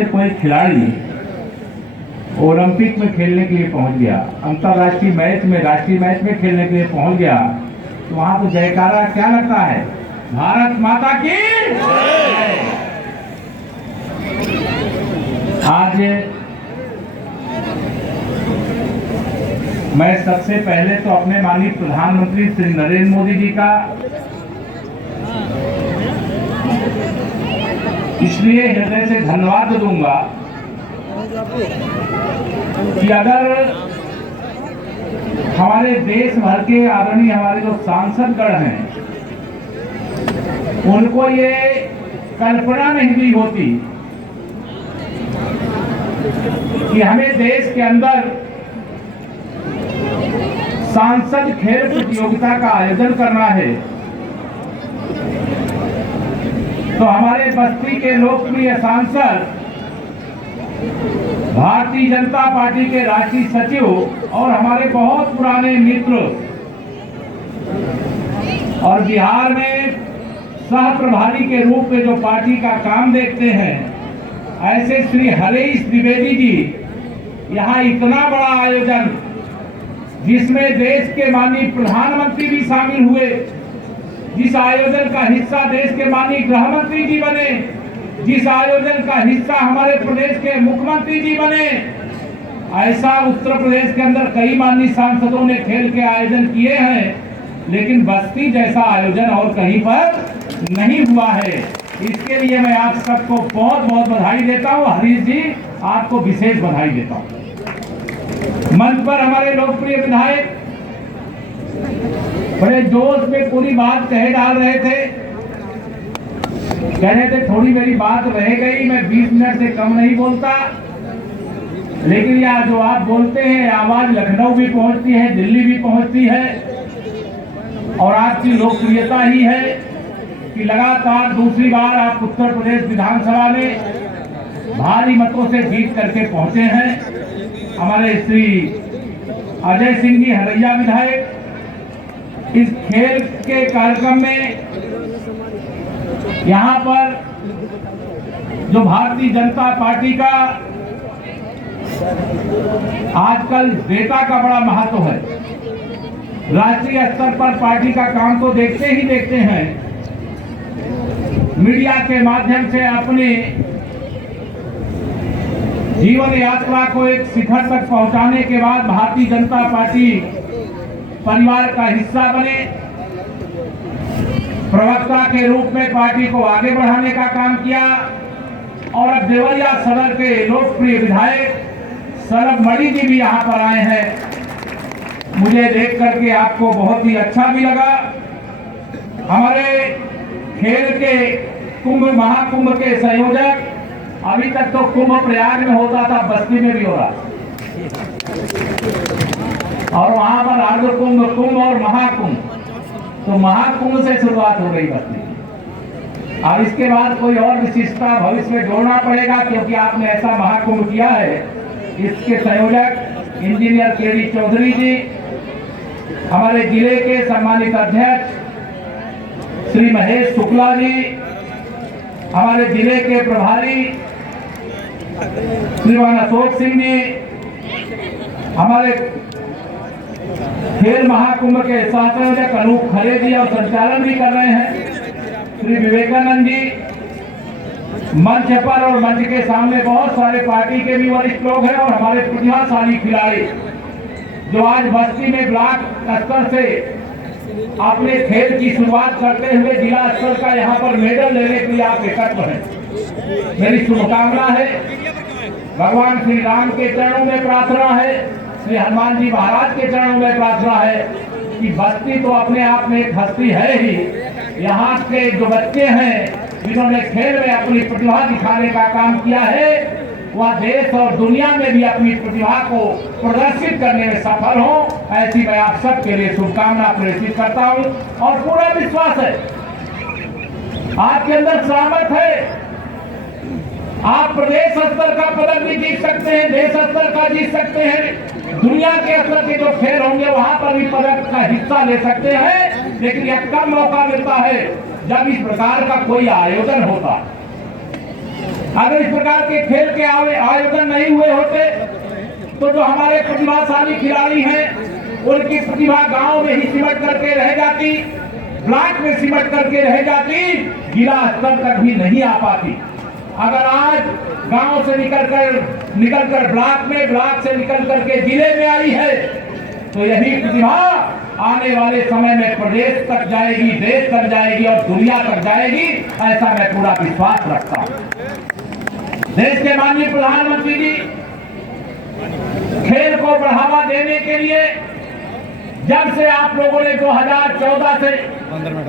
से कोई खिलाड़ी ओलंपिक में खेलने के लिए पहुंच गया, अंतरराष्ट्रीय मैच में, राष्ट्रीय मैच में खेलने के लिए पहुंच गया, तो वहां तो जयकारा क्या लगता है, भारत माता की जय। आज मैं सबसे पहले तो अपने माननीय प्रधानमंत्री श्री नरेंद्र मोदी जी का इसलिए हृदय से धन्यवाद दूंगा कि अगर हमारे देश भर के आदरणीय हमारे जो सांसदगण हैं उनको ये कल्पना नहीं दी होती कि हमें देश के अंदर सांसद खेल प्रतियोगिता का आयोजन करना है, तो हमारे बस्ती के लोकप्रिय सांसद भारतीय जनता पार्टी के राष्ट्रीय सचिव और हमारे बहुत पुराने मित्र और बिहार में सह प्रभारी के रूप में जो पार्टी का काम देखते हैं, ऐसे श्री हरीश द्विवेदी जी यहाँ इतना बड़ा आयोजन जिसमें देश के माननीय प्रधानमंत्री भी शामिल हुए, जिस आयोजन का हिस्सा देश के माननीय गृह मंत्री जी बने, जिस आयोजन का हिस्सा हमारे प्रदेश के मुख्यमंत्री जी बने, ऐसा उत्तर प्रदेश के अंदर कई माननीय सांसदों ने खेल के आयोजन किए हैं, लेकिन बस्ती जैसा आयोजन और कहीं पर नहीं हुआ है। इसके लिए मैं आप सबको बहुत बहुत बधाई देता हूं। हरीश जी, आपको विशेष बधाई देता हूं। मंच पर हमारे लोकप्रिय विधायक बड़े जोश में पूरी बात कह डाल रहे थे, कह रहे थे थोड़ी मेरी बात रह गई, मैं 20 मिनट से कम नहीं बोलता, लेकिन यह जो आप बोलते हैं आवाज लखनऊ भी पहुंचती है, दिल्ली भी पहुंचती है, और आपकी लोकप्रियता ही है कि लगातार दूसरी बार आप उत्तर प्रदेश विधानसभा में भारी मतों से जीत करके पहुंचे हैं। हमारे श्री अजय सिंह जी हरैया विधायक इस खेल के कार्यक्रम में यहाँ पर जो भारतीय जनता पार्टी का आजकल डेटा का बड़ा महत्व है, राष्ट्रीय स्तर पर पार्टी का काम तो देखते ही देखते हैं, मीडिया के माध्यम से अपने जीवन यात्रा को एक शिखर तक पहुंचाने के बाद भारतीय जनता पार्टी परिवार का हिस्सा बने, प्रवक्ता के रूप में पार्टी को आगे बढ़ाने का काम किया, और अब देवरिया सदर के लोकप्रिय विधायक शरद मणि जी भी यहाँ पर आए हैं। मुझे देख करके आपको बहुत ही अच्छा भी लगा। हमारे खेल के कुंभ महाकुंभ के संयोजक, अभी तक तो कुंभ प्रयाग में होता था, बस्ती में भी हो रहा, और वहां पर अर्ध कुंभ, कुंभ और महाकुंभ, तो महाकुंभ से शुरुआत हो गई बस्ती। और इसके बाद कोई और विशिष्टता भविष्य में जोड़ना पड़ेगा, क्योंकि आपने ऐसा महाकुंभ किया है। इसके संयोजक इंजीनियर केडी चौधरी जी, हमारे जिले के सम्मानित अध्यक्ष श्री महेश शुक्ला जी, हमारे जिले के प्रभारी श्रीमान अशोक सिंह जी, हमारे खेल महाकुंभ के संयोजक अनूप खरे जी और संचालन भी कर रहे हैं श्री विवेकानंद जी, मंच पर और मंच के सामने बहुत सारे पार्टी के भी वरिष्ठ लोग हैं, और हमारे प्रतिभाशाली खिलाड़ी जो आज बस्ती में ब्लॉक स्तर से अपने खेल की शुरुआत करते हुए जिला स्तर का यहाँ पर मेडल लेने के लिए आप एकत्र हैं। मेरी शुभकामना है, भगवान श्री राम के चरणों में प्रार्थना है, श्री हनुमान जी महाराज के चरणों में प्रार्थना है कि बस्ती तो अपने आप में एक हस्ती है ही, यहाँ के जो बच्चे हैं जिन्होंने खेल में अपनी प्रतिभा दिखाने का काम किया है, वह देश और दुनिया में भी अपनी प्रतिभा को प्रदर्शित करने में सफल हो, ऐसी मैं आप सबके लिए शुभकामना प्रेषित करता हूं। और पूरा विश्वास है आपके अंदर सामर्थ है, आप प्रदेश स्तर का पदक भी जीत सकते हैं, देश स्तर का जीत सकते हैं, दुनिया के स्तर के जो खेल होंगे वहां पर भी पदक का हिस्सा ले सकते हैं। लेकिन यह कम मौका मिलता है जब इस प्रकार का कोई आयोजन होता है। अगर इस प्रकार के खेल के आयोजन नहीं हुए होते तो जो हमारे प्रतिभाशाली खिलाड़ी हैं उनकी प्रतिभा गांव में ही सिमट करके रह जाती, ब्लॉक में सिमट करके रह जाती, जिला स्तर तक भी नहीं आ पाती। अगर आज गांव से निकलकर ब्लॉक में, ब्लॉक से निकल करके जिले में आई है तो यही प्रतिभा आने वाले समय में प्रदेश तक जाएगी, देश तक जाएगी और दुनिया तक जाएगी, ऐसा मैं पूरा विश्वास रखता हूं। देश के माननीय प्रधानमंत्री जी खेल को बढ़ावा देने के लिए जब से आप लोगों ने 2014 से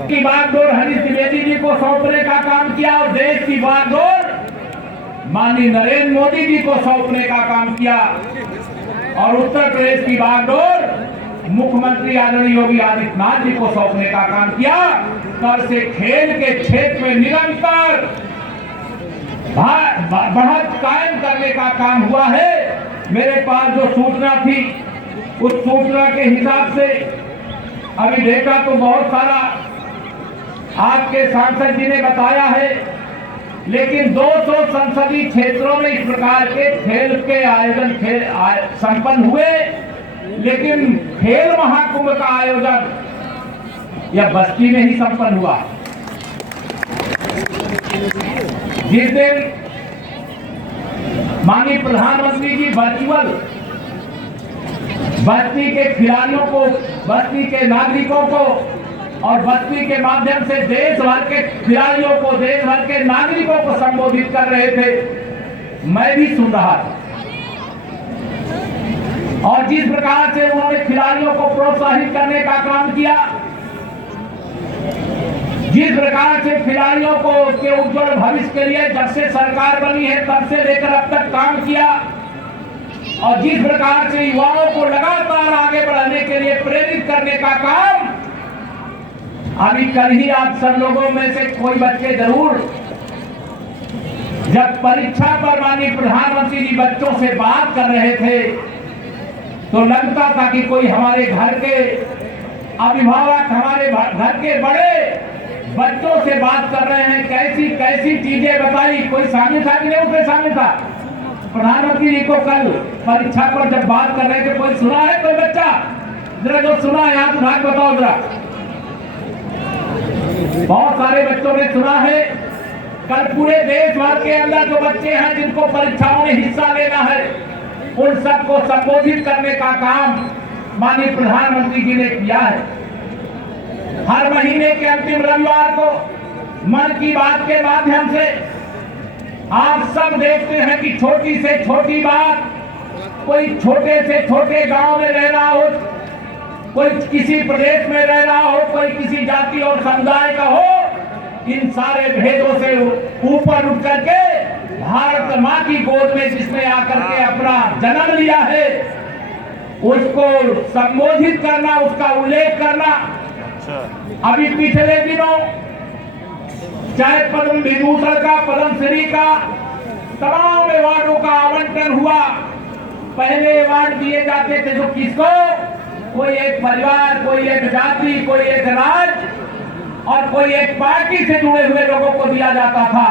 की बागडोर हरीश द्विवेदी जी को सौंपने का काम किया और देश की बागडोर माननीय नरेंद्र मोदी जी को सौंपने का काम किया और उत्तर प्रदेश की बागडोर मुख्यमंत्री आदरणीय योगी आदित्यनाथ जी को सौंपने का काम किया, तब से खेल के क्षेत्र में निरंतर बढ़त कायम करने का काम हुआ है। मेरे पास जो सूचना थी उस सूचना के हिसाब से अभी डेटा तो बहुत सारा आपके सांसद जी ने बताया है, लेकिन 200 संसदीय क्षेत्रों में इस प्रकार के खेल के आयोजन संपन्न हुए, लेकिन खेल महाकुंभ का आयोजन यह बस्ती में ही संपन्न हुआ। जिस दिन माननीय प्रधानमंत्री जी वर्चुअल बस्ती के खिलाड़ियों को, बस्ती के नागरिकों को और बस्ती के माध्यम से देश भर के खिलाड़ियों को, देश भर के नागरिकों को संबोधित कर रहे थे, मैं भी सुन रहा था। और जिस प्रकार से उन्होंने खिलाड़ियों को प्रोत्साहित करने का काम किया, जिस प्रकार से खिलाड़ियों को उसके उज्जवल भविष्य के लिए जब से सरकार बनी है तब से लेकर अब तक काम किया और जिस प्रकार से युवाओं को लगातार आगे बढ़ाने के लिए प्रेरित करने का काम, अभी कल ही आप सब लोगों में से कोई बच्चे जरूर जब परीक्षा पर माननीय प्रधानमंत्री जी बच्चों से बात कर रहे थे तो लगता था कि कोई हमारे घर के अभिभावक, हमारे घर के बड़े बच्चों से बात कर रहे हैं। कैसी कैसी चीजें बताई, कोई शामिल था कि नहीं उसमें शामिल था। प्रधानमंत्री जी को कल परीक्षा पर जब बात कर रहे थे, कोई सुना है कोई बच्चा? जरा जो सुना है हाथ उठा के बताओ जरा। बहुत सारे बच्चों ने सुना है। कल पूरे देश भर के अंदर जो बच्चे हैं जिनको परीक्षाओं में हिस्सा लेना है, उन सबको संबोधित करने का काम माननीय प्रधानमंत्री जी ने किया है। हर महीने के अंतिम रविवार को मन की बात के माध्यम से आप सब देखते हैं कि छोटी से छोटी बात, कोई छोटे से छोटे गांव में रह रहा हो, कोई किसी प्रदेश में रह रहा हो, कोई किसी जाति और समुदाय का हो, इन सारे भेदों से ऊपर उठ करके भारत माँ की गोद में जिसने आकर के अपना जन्म लिया है उसको संबोधित करना, उसका उल्लेख करना। अभी पिछले दिनों चाहे पद्म विभूषण का, पद्मश्री का, तमाम अवार्डों का आवंटन हुआ। पहले अवार्ड दिए जाते थे जो किसको, कोई एक परिवार, कोई एक जाति, कोई एक राज्य और कोई एक पार्टी से जुड़े हुए लोगों को दिया जाता था।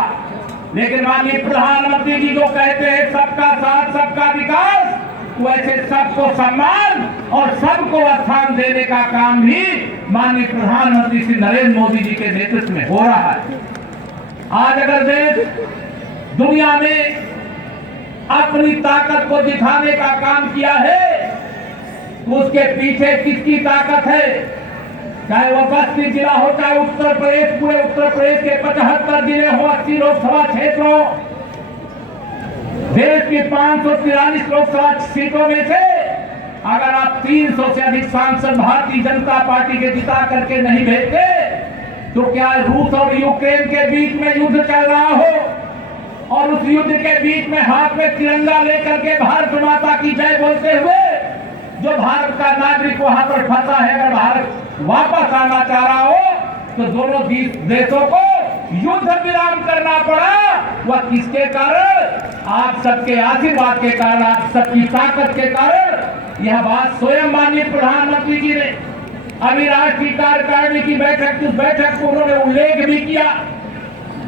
लेकिन माननीय प्रधानमंत्री जी जो कहते हैं सबका साथ सबका विकास, वैसे सबको सम्मान और सबको स्थान देने का काम भी माननीय प्रधानमंत्री श्री नरेंद्र मोदी जी के नेतृत्व में हो रहा है। आज अगर देश दुनिया में अपनी ताकत को दिखाने का काम किया है तो उसके पीछे किसकी ताकत है? चाहे वो बस्ती जिला हो, चाहे उत्तर प्रदेश, पूरे उत्तर प्रदेश के 75 जिले हो, 80 लोकसभा क्षेत्र हो, देश की 543 लोकसभा सीटों में से अगर आप 300 से अधिक सांसद भारतीय जनता पार्टी के जिता करके नहीं भेजते तो क्या रूस और यूक्रेन के बीच में युद्ध चल रहा हो और उस युद्ध के बीच में हाथ में तिरंगा लेकर के भारत माता की जय बोलते हुए जो भारत का नागरिक वहां पर फंसा है, अगर भारत वापस आना चाह रहा हो तो दोनों देशों को युद्ध विराम करना पड़ा। वह किसके कारण? आप सबके आशीर्वाद के कारण, आप सबकी ताकत के कारण। यह बात स्वयं माननीय प्रधानमंत्री जी ने अभी राष्ट्रीय कार्यकारिणी की बैठक, उस बैठक को उन्होंने उल्लेख भी किया।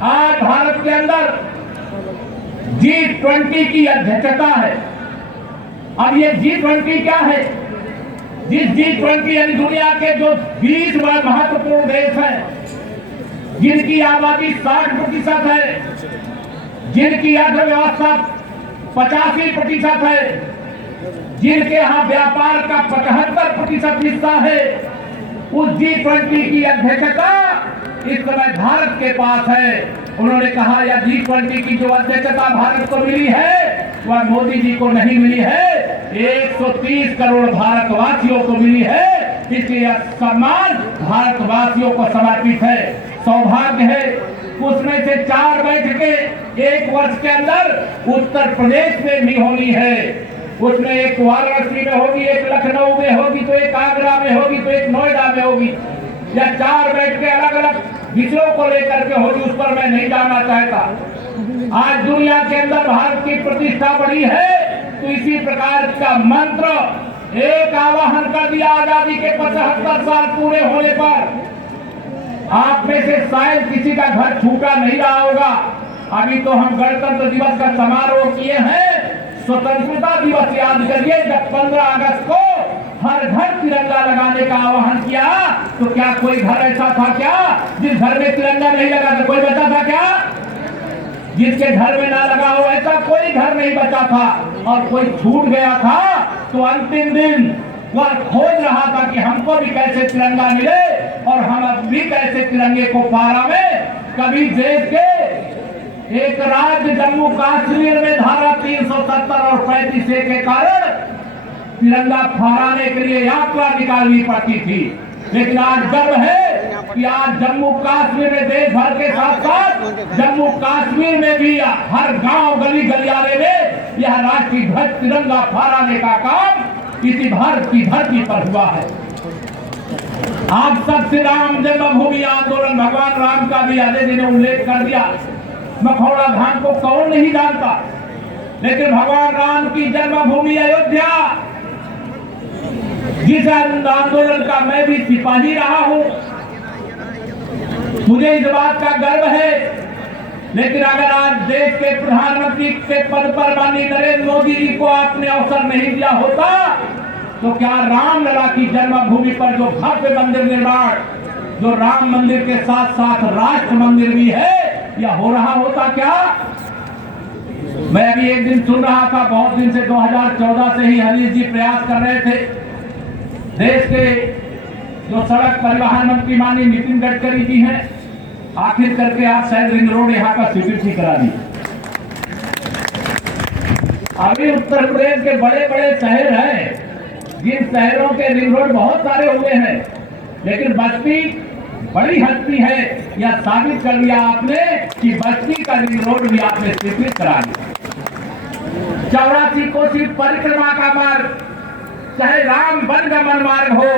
आज भारत के अंदर G20 की अध्यक्षता है। अब ये G20 क्या है? जिस G20 यानी दुनिया के जो 20 महत्वपूर्ण देश हैं, जिनकी आबादी 60% है, जिनकी अर्थव्यवस्था 85% है, जिनके यहाँ व्यापार का 75% हिस्सा है, उस G20 की अध्यक्षता इस समय भारत के पास है। उन्होंने कहा यह G20 की जो अध्यक्षता भारत को मिली है वह मोदी जी को नहीं मिली है, 130 करोड़ भारतवासियों को मिली है, इसलिए यह सम्मान भारतवासियों को समर्पित है। सौभाग्य है उसमें से 4 बैठकें 1 वर्ष के अंदर उत्तर प्रदेश में भी होनी है। उसमें एक वाराणसी में होगी, एक लखनऊ में होगी, तो एक आगरा में होगी, तो एक नोएडा में होगी। यह 4 बैठकें अलग अलग विषयों को लेकर के होगी, उस पर मैं नहीं जाना चाहता। आज दुनिया के अंदर भारत की प्रतिष्ठा बढ़ी है, तो इसी प्रकार का मंत्र एक आवाहन कर दिया आजादी के 75 साल पूरे होने पर। आप में से शायद किसी का घर छूटा नहीं रहा होगा। अभी तो हम गणतंत्र दिवस का समारोह किए हैं, स्वतंत्रता दिवस याद करिए जब 15 अगस्त को हर घर तिरंगा लगाने का आह्वान किया, तो क्या कोई घर ऐसा था क्या जिस घर में तिरंगा नहीं लगा था? कोई बचा था क्या जिसके घर में ना लगा हो? ऐसा कोई घर नहीं बचा था। और कोई छूट गया था तो अंतिम दिन वह खोज रहा था कि हमको भी कैसे तिरंगा मिले और हम अब भी कैसे तिरंगे को फहरा में। कभी देश के एक राज्य जम्मू कश्मीर में धारा 370 और 35A के कारण तिरंगा फहराने के लिए यात्रा निकालनी पड़ती थी, लेकिन आज गर्व है कि आज जम्मू कश्मीर में देश भर के साथ साथ जम्मू कश्मीर में भी हर गांव गली गलियारे में यह राष्ट्रीय ध्वज तिरंगा फहराने का काम इसी भारत की धरती पर हुआ है। आप सबसे राम जन्मभूमि आंदोलन, भगवान राम का भी आधे दिन उल्लेख कर दिया। मखौड़ा धाम को कौन नहीं जानता, लेकिन भगवान राम की जन्मभूमि अयोध्या, जिस आंदोलन का मैं भी सिपाही रहा हूं, मुझे इस बात का गर्व है। लेकिन अगर आज देश के प्रधानमंत्री के पद पर माननीय नरेंद्र मोदी जी को आपने अवसर नहीं दिया होता, तो क्या रामलला की जन्मभूमि पर जो भव्य मंदिर निर्माण, जो राम मंदिर के साथ साथ राष्ट्र मंदिर भी है, यह हो रहा होता क्या? मैं अभी एक दिन सुन रहा था, बहुत दिन से 2014 से ही हरीश जी प्रयास कर रहे थे। देश के जो सड़क परिवहन मंत्री माननीय नितिन गडकरी जी हैं, आखिर करके आज शायद रिंग रोड यहाँ का स्वीकृति करा दी। अभी उत्तर प्रदेश के बड़े बड़े शहर हैं, जिन शहरों के रिंग रोड बहुत सारे हुए हैं, लेकिन बस्ती बड़ी हस्ती है। यह साबित कर दिया आपने कि बस्ती का रिंग रोड भी आपने स्वीकृत करा दिया। 84 कोसी परिक्रमा का मार्ग, चाहे राम वनगमन मार्ग हो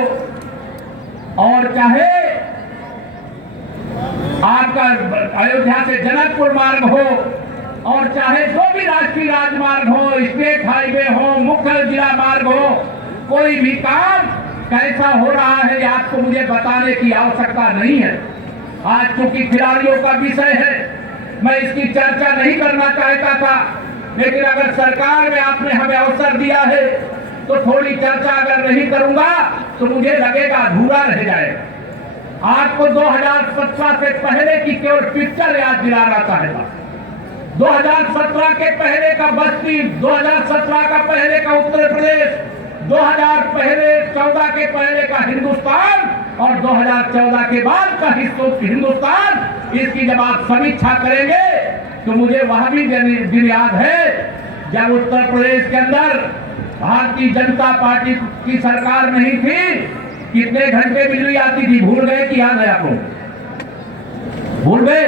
और चाहे आपका अयोध्या से जनकपुर मार्ग हो और चाहे जो भी राष्ट्रीय राजमार्ग हो, स्टेट हाईवे हो, मुख्य जिला मार्ग हो, कोई भी काम कैसा हो रहा है ये आपको मुझे बताने की आवश्यकता नहीं है। आज चूंकि खिलाड़ियों का विषय है, मैं इसकी चर्चा नहीं करना चाहता था, लेकिन अगर सरकार में आपने हमें अवसर दिया है तो थोड़ी चर्चा अगर नहीं करूंगा तो मुझे लगेगा अधूरा रह जाएगा। आपको 2017 से पहले की केवल पिक्चर याद दिलाना चाहता। 2017 के पहले का बस्ती, 2017 का पहले का उत्तर प्रदेश, 2014 के पहले का हिंदुस्तान और 2014 के बाद का हिंदुस्तान, इसकी जब आप समीक्षा करेंगे तो मुझे वह भी दिन याद है जब उत्तर प्रदेश के अंदर भारतीय जनता पार्टी की सरकार नहीं थी, कितने घंटे बिजली आती थी? भूल गए कि याद है आपको? भूल गए?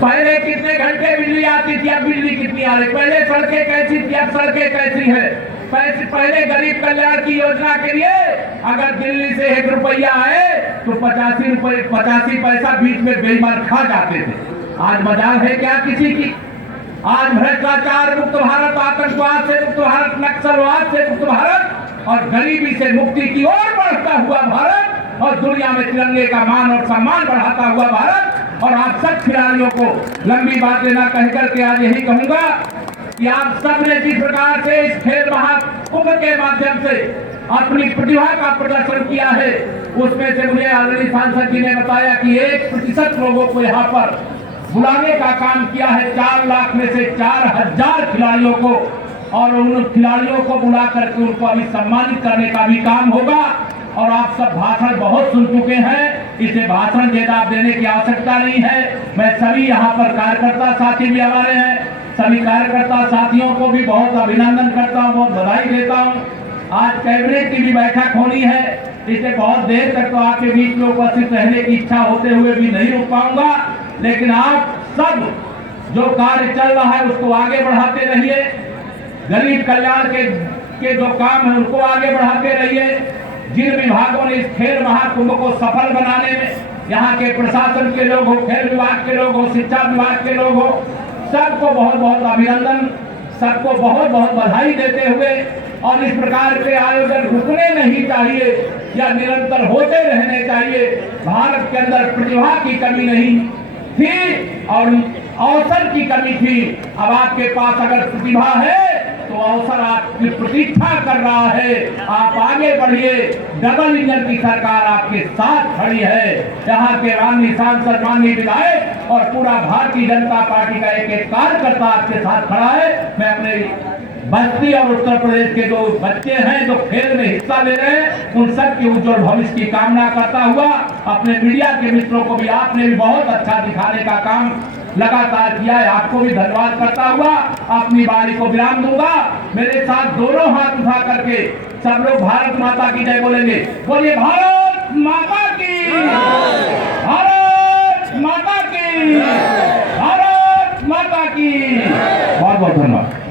पहले कितने घंटे बिजली आती थी, अब बिजली कितनी आ रही? पहले सड़कें कैसी थी, अब सड़कें कैसी है? पहले गरीब कल्याण की योजना के लिए अगर दिल्ली से 1 रुपया आए तो 85 पैसा बीच में बेईमान खा जाते थे। आज मजाल है क्या किसी की? आज भ्रष्टाचार मुक्त भारत, आतंकवाद से मुक्त भारत, नक्सलवाद से मुक्त भारत और गरीबी से मुक्ति की ओर बढ़ता हुआ भारत और दुनिया में तिरंगे का मान और सम्मान बढ़ाता हुआ भारत और आप सब खिलाड़ियों को लंबी बातें ना कह करके आज यही कहूंगा कि आप सब ने जिस प्रकार से इस खेल महाकुंभ के माध्यम से अपनी प्रतिभा का प्रदर्शन किया है, उसमें से मुझे आदरणीय सांसद जी ने बताया कि 1% लोगों को यहाँ पर बुलाने का काम किया है। 4 लाख में से 4000 खिलाड़ियों को, और उन खिलाड़ियों को बुला करके उनको अभी सम्मानित करने का भी काम होगा। और आप सब भाषण बहुत सुन चुके हैं, इसे भाषण देने की आवश्यकता नहीं है। मैं सभी यहाँ पर कार्यकर्ता साथी भी हमारे हैं, सभी कार्यकर्ता साथियों को भी बहुत अभिनंदन करता हूँ, बहुत बधाई देता हूँ। आज कैबिनेट की भी बैठक होनी है, इससे बहुत देर तक तो आपके बीच में उपस्थित रहने की इच्छा होते हुए भी नहीं रुक पाऊंगा, लेकिन आप सब जो कार्य चल रहा है उसको आगे बढ़ाते रहिए। गरीब कल्याण के जो काम है उनको आगे बढ़ाते रहिए। जिन विभागों ने इस खेल महाकुंभ को सफल बनाने में, यहाँ के प्रशासन के लोग हो, खेल विभाग के लोग हो, शिक्षा विभाग के लोग हो, सबको बहुत बहुत अभिनंदन, सबको बहुत बहुत बधाई देते हुए, और इस प्रकार के आयोजन रुकने नहीं चाहिए या निरंतर होते रहने चाहिए। भारत के अंदर प्रतिभा की कमी नहीं थी और अवसर की कमी थी। अब आपके पास अगर प्रतिभा है तो अवसर आपकी प्रतीक्षा कर रहा है। आप आगे बढ़िए, डबल इंजन की सरकार आपके साथ खड़ी है। यहाँ के माननीय सांसद, माननीय विधायक और पूरा भारतीय जनता पार्टी का एक कार्यकर्ता आपके साथ खड़ा है। मैं अपने बस्ती और उत्तर प्रदेश के जो बच्चे हैं जो खेल में हिस्सा ले रहे हैं, उन सब के उज्जवल भविष्य की कामना करता हुआ, अपने मीडिया के मित्रों को भी आपने भी बहुत अच्छा दिखाने का काम लगातार किया है, आपको भी धन्यवाद करता हुआ अपनी बारी को विराम दूंगा। मेरे साथ दोनों हाथ उठा करके सब लोग भारत माता की जय बोलेंगे। बोलिए भारत माता की, भारत माता की, भारत माता की। बहुत बहुत धन्यवाद।